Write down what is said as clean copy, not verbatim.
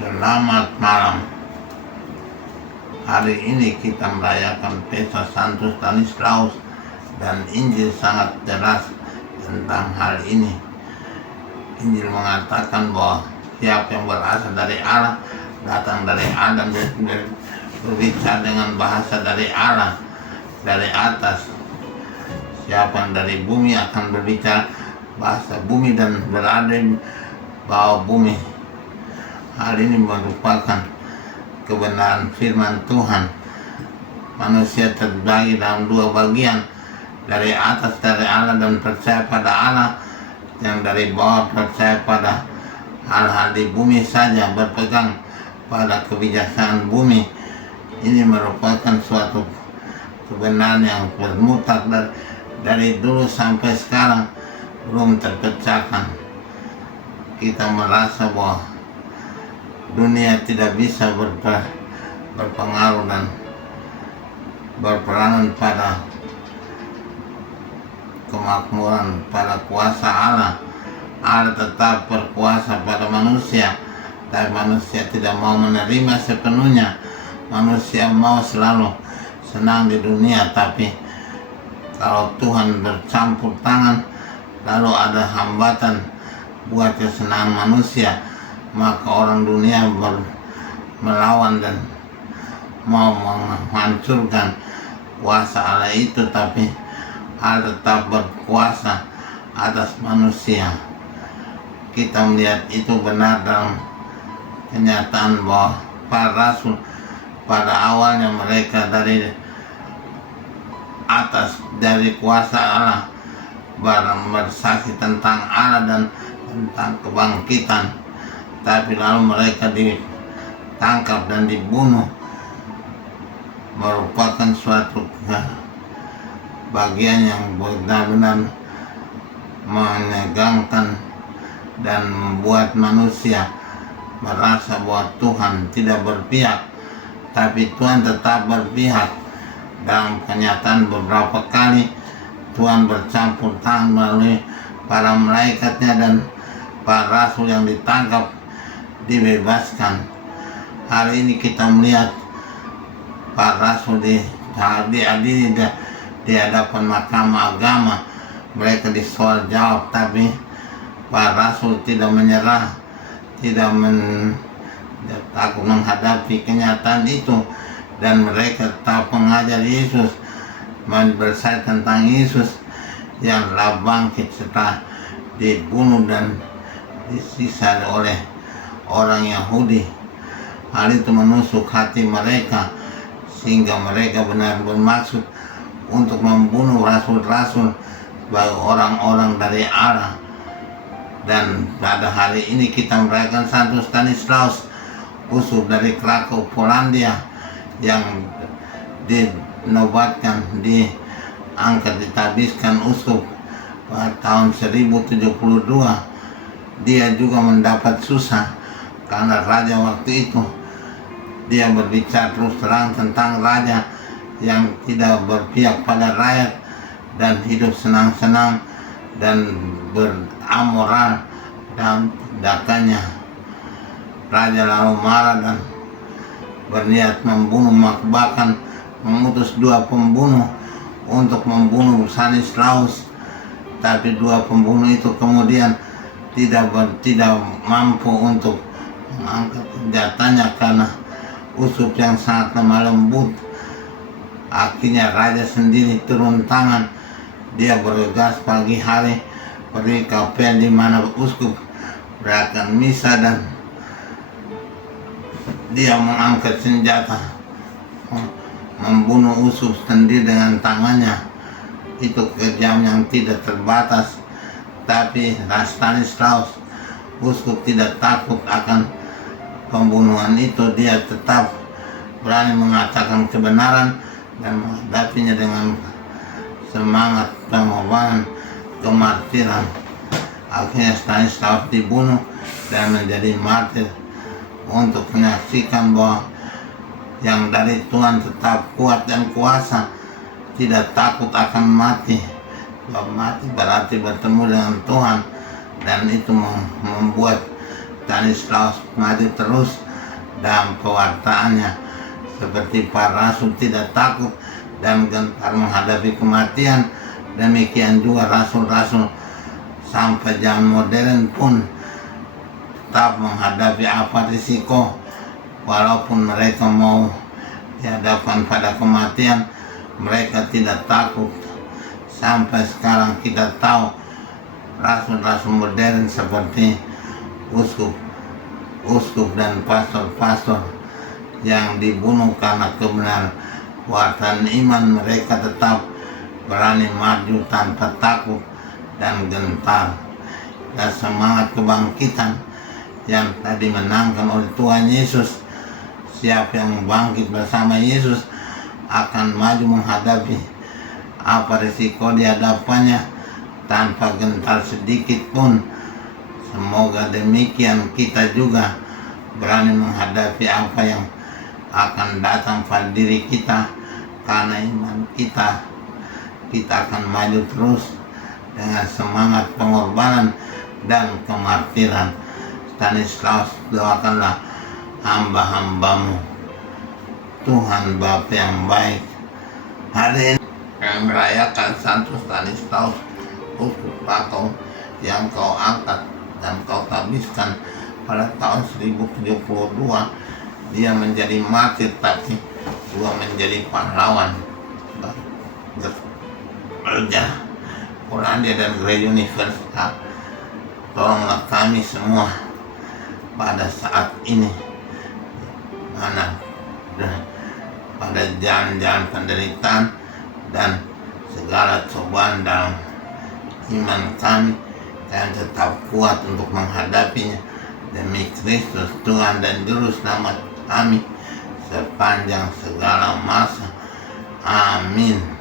Selamat malam. Hari ini kita merayakan Pesta Santo Stanislaus dan Injil sangat jelas tentang hal ini. Injil mengatakan bahwa siapa yang berasal dari Allah datang dari Allah dan berbicara dengan bahasa dari Allah dari atas. Siapa yang dari bumi akan berbicara bahasa bumi dan berada di bawah bumi. Hal ini merupakan kebenaran firman Tuhan. Manusia terbagi dalam dua bagian, dari atas dari Allah dan percaya pada Allah, yang dari bawah percaya pada hal-hal di bumi saja, berpegang pada kebijaksanaan bumi. Ini merupakan suatu kebenaran yang bermutar dari dulu sampai sekarang, belum terpecahkan. Kita merasa bahwa dunia tidak bisa berpengaruh dan berperanan pada kemakmuran, pada kuasa Allah. Allah tetap berkuasa pada manusia, tapi manusia tidak mau menerima sepenuhnya. Manusia mau selalu senang di dunia, tapi kalau Tuhan bercampur tangan, lalu ada hambatan buat kesenangan manusia, maka orang dunia melawan dan mau menghancurkan kuasa Allah itu, tapi Allah tetap berkuasa atas manusia. Kita melihat itu benar dalam kenyataan bahwa para rasul pada awalnya mereka dari atas, dari kuasa Allah, bersaksi tentang Allah dan tentang kebangkitan. Tapi lalu mereka ditangkap dan dibunuh, merupakan suatu bagian yang benar-benar menegangkan dan membuat manusia merasa bahwa Tuhan tidak berpihak. Tapi Tuhan tetap berpihak. Dalam kenyataan beberapa kali Tuhan bercampur tangan melalui para malaikatnya, dan para rasul yang ditangkap dibebaskan. Hari ini kita melihat para rasul diadili di hadapan mahkamah agama. Mereka disoal jawab, tapi para rasul tidak menyerah, tidak takut menghadapi kenyataan itu, dan mereka tetap mengajar Yesus, bersaksi tentang Yesus yang telah bangkit setelah dibunuh dan disiksa oleh orang Yahudi. Hal itu menusuk hati mereka, sehingga mereka benar bermaksud untuk membunuh rasul-rasul sebagai orang-orang dari Allah. Dan pada hari ini kita merayakan Santo Stanislaus, uskup dari Krakow, Polandia, yang dinobatkan, diangkat, ditabiskan uskup pada tahun 1072. Dia juga mendapat susah karena raja waktu itu dia berbicara terus terang tentang raja yang tidak berpihak pada rakyat dan hidup senang-senang dan beramoral dalam tindakannya. Raja lalu marah dan berniat membunuh, bahkan mengutus 2 pembunuh untuk membunuh Stanislaus. Tapi 2 pembunuh itu kemudian tidak mampu untuk mengangkat senjatanya karena uskup yang sangat lemah lembut. Akhirnya raja sendiri turun tangan. Dia bergegas pagi hari pergi ke kapel di mana uskup berakan misa, dan dia mengangkat senjata membunuh uskup sendiri dengan tangannya. Itu kejam yang tidak terbatas. Tapi Stanislaus, uskup, tidak takut akan pembunuhan itu. Dia tetap berani mengatakan kebenaran dan menghadapinya dengan semangat pengorbanan, kemartiran. Akhirnya Stanislaus dibunuh dan menjadi martir untuk menyaksikan bahwa yang dari Tuhan tetap kuat dan kuasa, tidak takut akan mati. Mati berarti bertemu dengan Tuhan, dan itu membuat Stanislaus maju terus dalam pewartaannya, seperti para rasul tidak takut dan gentar menghadapi kematian, demikian juga rasul-rasul sampai zaman modern pun tetap menghadapi apa risiko, walaupun mereka mau dihadapkan pada kematian, mereka tidak takut. Sampai sekarang kita tahu rasul-rasul modern seperti uskup dan pastor-pastor yang dibunuh karena kebenaran watan iman, mereka tetap berani maju tanpa takut dan gentar. Dan semangat kebangkitan yang tadi menangkan oleh Tuhan Yesus, siapa yang bangkit bersama Yesus akan maju menghadapi apa risiko di hadapannya tanpa gentar sedikit pun. Semoga demikian kita juga berani menghadapi apa yang akan datang pada diri kita. Karena iman kita akan maju terus dengan semangat pengorbanan dan kemartiran. Stanislaus, doakanlah hamba-hambamu. Tuhan Bapa yang baik, hari ini kami merayakan Santo Stanislaus, uskup Patong yang kau angkat dan kau tabiskan pada tahun 1072. Dia menjadi martir, tapi juga menjadi pahlawan gereja Polandia dan gereja Universal. Tolonglah kami semua pada saat ini, mana pada jalan-jalan penderitaan dan segala cobaan dalam iman kami, dan tetap kuat untuk menghadapinya demi Kristus Tuhan dan Juru Selamat kami sepanjang segala masa. Amin.